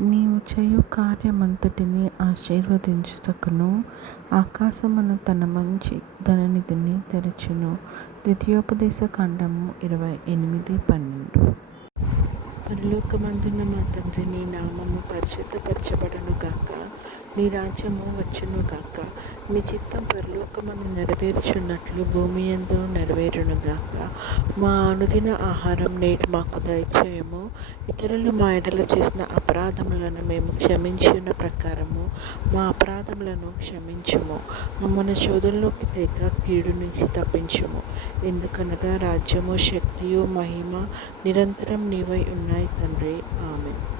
నీవు చేయు కార్యమంతటిని ఆశీర్వదించుటకును ఆకాశమును తన మంచి ధననిధిని తెరచును. ద్వితీయోపదేశ ఖండము ఇరవై ఎనిమిది పన్నెండు. పరలోకమందున్న మా తండ్రి నీ నామము పరిశుద్ధపరచబడును గాక నీ రాజ్యము వచ్చును గాక. నీ చిత్తం పరలోకమందు నెరవేర్చున్నట్లు భూమి ఎందు నెరవేరును గాక. మా అనుదిన ఆహారం నేటి మాకు దయచేయము. ఇతరులు మా ఎడల చేసిన అపరాధములను మేము క్షమించిన ప్రకారము మా అపరాధములను క్షమించుము. మమ్మల్ని శోధనలోకి తెగ కీడు నుంచి తప్పించుము. ఎందుకనగా రాజ్యము శక్తియు మహిమ నిరంతరం నీవై ఉన్నాయి తండ్రి. ఆమె